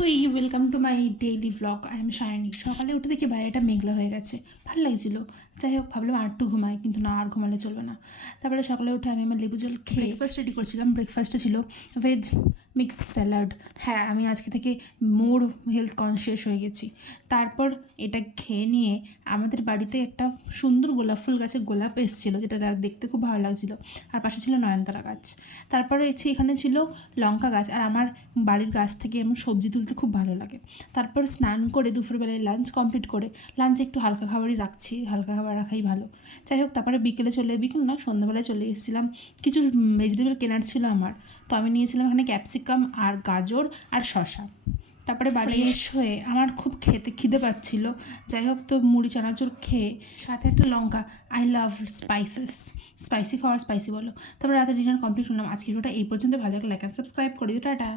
Hui welcome to my daily blog. I am Shayani. সকালে উঠে দেখি বাইরেটা মেঘলা হয়ে গেছে, ভালো লাগছিল। যাই হোক, ভাবলাম আর একটু ঘুমাই, কিন্তু না, আর ঘুমালে চলবে না। তারপরে সকালে উঠে আমি আমার লেবু জল খেয়ে ব্রেকফাস্ট রেডি করছিলাম। ব্রেকফাস্টে ছিল ভেজ মিক্স স্যালাড। হ্যাঁ, আমি আজকে থেকে মোর হেলথ কনসিয়াস হয়ে গেছি। তারপর এটা খেয়ে নিয়ে আমাদের বাড়িতে একটা সুন্দর গোলাপ ফুল গাছে গোলাপ এসেছিলো, যেটা দেখতে খুব ভালো লাগছিলো। আর পাশে ছিল নয়নতারা গাছ। তারপরে এখানে ছিল লঙ্কা গাছ। আর আমার বাড়ির গাছ থেকে এমন সবজি তুলতে খুব ভালো লাগে। তারপর স্নান করে দুপুরবেলায় লাঞ্চ কমপ্লিট করে, লাঞ্চে একটু হালকা খাবারই রাখছি, হালকা খাবার রাখাই ভালো। যাই হোক, তারপরে বিকেল না, সন্ধ্যাবেলায় চলে এসেছিলাম। কিছু ভেজিটেবল কেনার ছিল আমার, তো আমি নিয়েছিলাম এখানে ক্যাপসিকাম আর গাজর আর শশা। তারপরে বাড়ি হয়ে আমার খুব খিদে পাচ্ছিল। যাই হোক, তো মুড়ি চানাচুর খেয়ে সাথে একটা লঙ্কা, আই লাভ স্পাইসেস, স্পাইসি খাওয়ার স্পাইসি বলো। তারপরে রাতে ডিনার কমপ্লিট করলাম। আজকের ভিডিওটা এই পর্যন্ত। ভালো লাগলে লাইক অ্যান্ড সাবস্ক্রাইব করে দিও। টাটা।